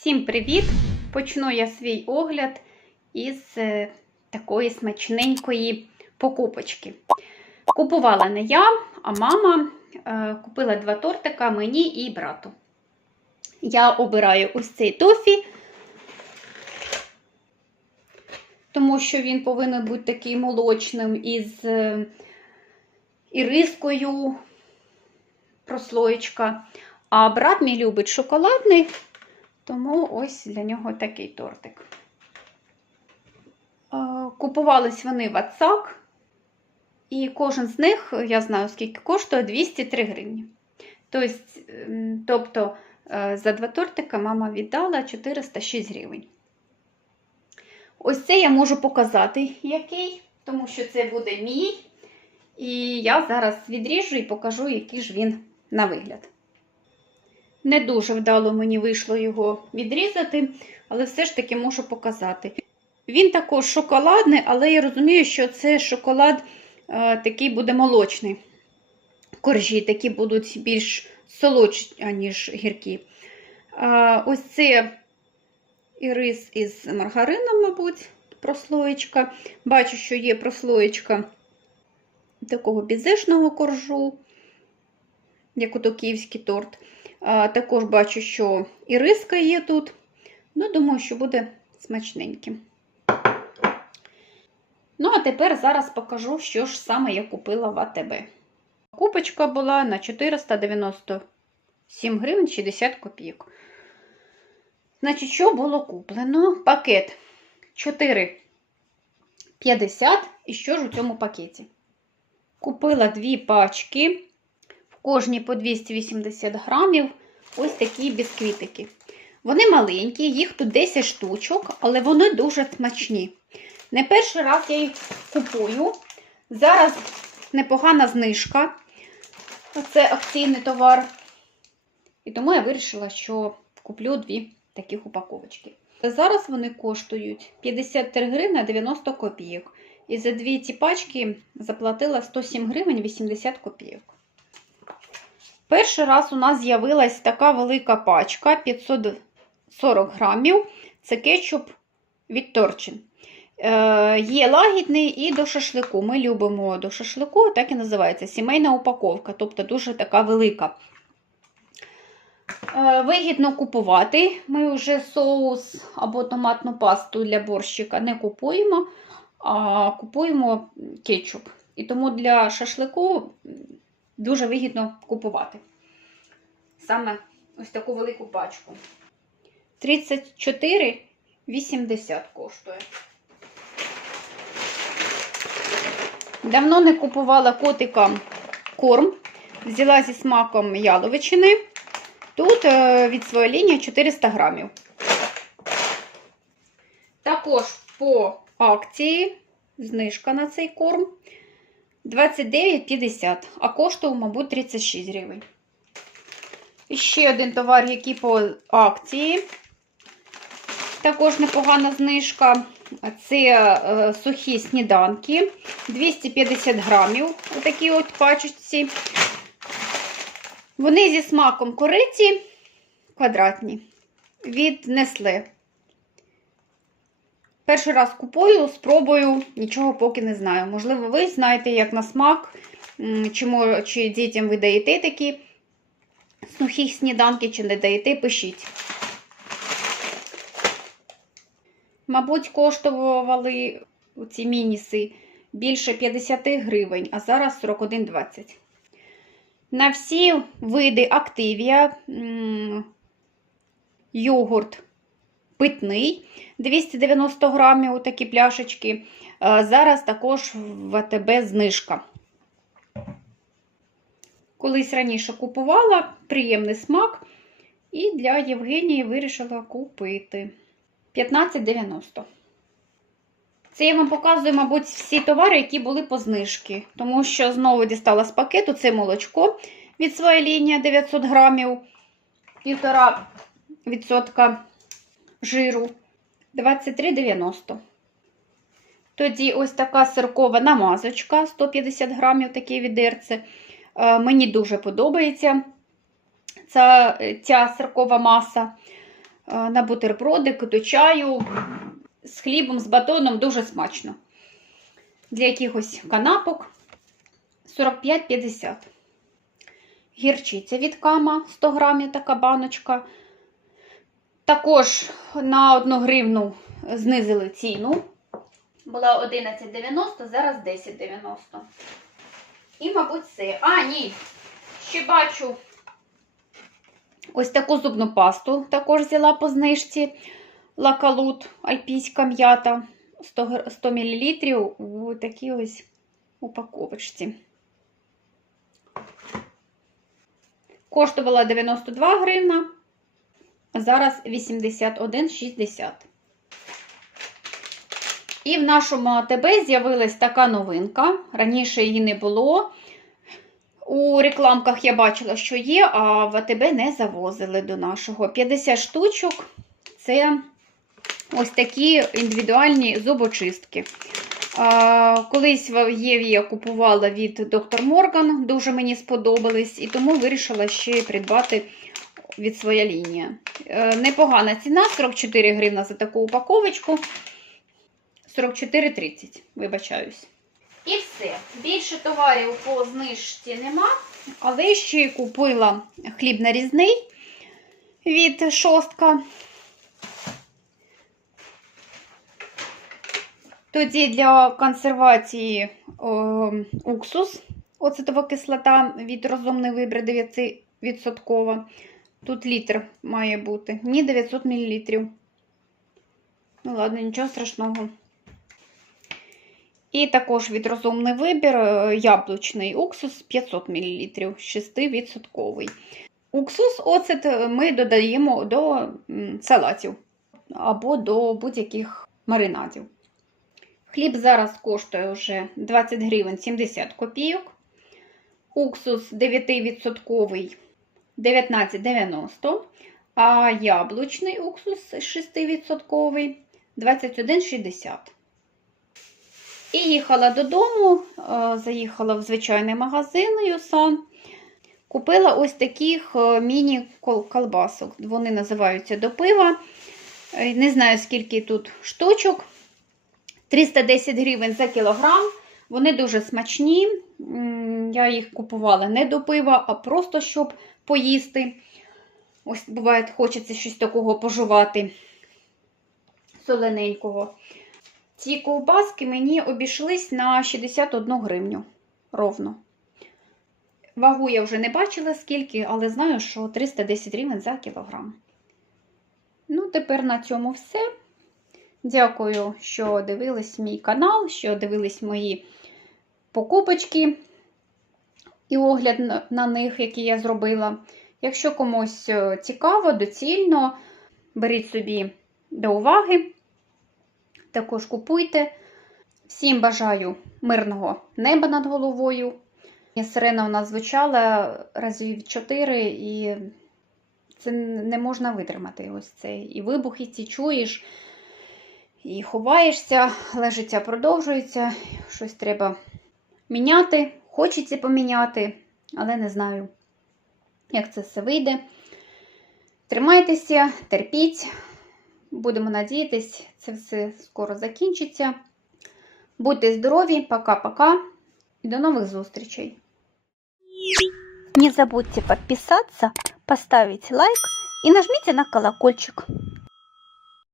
Всім привіт! Почну я свій огляд із е, такої смачненької покупочки. Купувала не я, а мама е, купила два тортика мені і брату. Я обираю ось цей тофі, тому що він повинен бути такий молочним із е, ірискою, прослоєчка. А брат мій любить шоколадний. Тому ось для нього такий тортик. Е, Купувались вони в Ацак, і кожен з них, я знаю, скільки коштує 203 гривні. Тобто, ем, тобто е, за два тортика мама віддала 406 гривень. Ось це я можу показати, який, тому що це буде мій. І я зараз відріжу і покажу, який ж він на вигляд. Не дуже вдало мені вийшло його відрізати, але все ж таки можу показати. Він також шоколадний, але я розумію, що це шоколад е, такий буде молочний. Коржі такі будуть більш солодші, ніж гіркі. Е, ось це і рис із маргарином, мабуть, прослоєчка. Бачу, що є прослоєчка такого бізешного коржу, як ото київський торт. Також бачу, що і риска є тут. Ну, думаю, що буде смачненьким. Ну, а тепер зараз покажу, що ж саме я купила в АТБ. Купочка була на 497 гривень 60 копійок. Значить, що було куплено? Пакет 4,50. І що ж у цьому пакеті? Купила дві пачки кожні по 280 грамів ось такі бісквітики. Вони маленькі, їх тут 10 штучок, але вони дуже смачні. Не перший раз я їх купую. Зараз непогана знижка. Це акційний товар. І тому я вирішила, що куплю дві таких упаковочки. Зараз вони коштують 53 гривні 90 копійок. І за дві ці пачки заплатила 107 гривень 80 копійок. Перший раз у нас з'явилась така велика пачка 540 грамів. Це кетчуп від Торчин. Е, Є лагідний і до шашлику. Ми любимо до шашлику, так і називається сімейна упаковка, тобто дуже така велика. Е, Вигідно купувати. Ми вже соус або томатну пасту для борщика не купуємо, а купуємо кетчуп. І тому для шашлику дуже вигідно купувати. Саме ось таку велику пачку. 34,80 коштує. Давно не купувала котикам корм. Взяла зі смаком яловичини. Тут е, від своєї лінії 400 грамів. Також по акції знижка на цей корм 29,50, а коштував, мабуть, 36 гривень. І ще один товар, який по акції. Також непогана знижка. Це е, сухі сніданки. 250 грамів. Отакі от пачечці. Вони зі смаком кориці квадратні. Від Nestle. Перший раз купую, спробую, нічого поки не знаю. Можливо, ви знаєте, як на смак, чи, чи дітям ви даєте такі сухі сніданки, чи не даєте, пишіть. Мабуть, коштували ці мініси більше 50 гривень, а зараз 41,20. На всі види активія йогурт питний 290 грамів такі пляшечки. Зараз також в АТБ знижка. Колись раніше купувала приємний смак, і для Євгенії вирішила купити 15,90. Це я вам показую, мабуть, всі товари, які були по знижки. Тому що знову дістала з пакету це молочко від своєї лінії 900 грамів, 1,5% жиру 23,90. Тоді ось така сиркова намазочка 150 грамів, таке відерце. Мені дуже подобається ця, ця сиркова маса. е, на бутербродик до чаю з хлібом, з батоном дуже смачно. Для якихось канапок 45-50. Гірчиця від кама 100 грамів така баночка. Також на 1 гривну знизили ціну. Була 11,90, зараз 10,90. І, мабуть, це. А, ні. Ще бачу ось таку зубну пасту також взяла по знижці. Лакалут, альпійська м'ята 100, мл у такій ось упаковочці. Коштувала 92 гривна, зараз 81,60. І в нашому АТБ з'явилась така новинка. Раніше її не було. У рекламках я бачила, що є, а в АТБ не завозили до нашого. 50 штучок це ось такі індивідуальні зубочистки. Колись в я купувала від доктор Морган, дуже мені сподобались, і тому вирішила ще придбати від своя лінія. Е, Непогана ціна 44 гривна за таку упаковочку. 44,30, вибачаюсь. І все. Більше товарів по знижці нема, але ще й купила хліб нарізний від шостка. Тоді для консервації о, уксус, оцетова кислота від розумний вибір 9%. Тут літр має бути, ні 900 мл. Ну ладно, нічого страшного. І також від розумний вибір е, яблучний уксус 500 мл, 6%. Уксус оцет ми додаємо до салатів або до будь-яких маринадів. Хліб зараз коштує вже 20 гривень 70 копійок. Уксус 9% 19,90, а яблучний уксус 6% 21,60. І їхала додому, е, заїхала в звичайний магазин Юсан. Купила ось таких е, міні-колбасок. Вони називаються до пива. Е, Не знаю, скільки тут штучок. 310 гривень за кілограм. Вони дуже смачні. Я їх купувала не до пива, а просто щоб поїсти. Ось буває, хочеться щось такого пожувати солененького. Ці ковбаски мені обійшлись на 61 гривню ровно. Вагу я вже не бачила скільки, але знаю, що 310 гривень за кілограм. Ну, тепер на цьому все. Дякую, що дивились мій канал, що дивились мої покупочки і огляд на- них, які я зробила. Якщо комусь е, цікаво, доцільно, беріть собі до уваги. Також купуйте. Всім бажаю мирного неба над головою. Сирена у нас звучала разів 4, і це не можна витримати. Ось це. І вибухи ці чуєш, і ховаєшся, але життя продовжується. Щось треба міняти. Хочеться поміняти, але не знаю, як це все вийде. Тримайтеся, терпіть. Будемо надіятись, це все скоро закінчиться. Будьте здорові, пока-пока и до новых зустрічей. Не забудьте подписаться, поставить лайк и нажмите на колокольчик.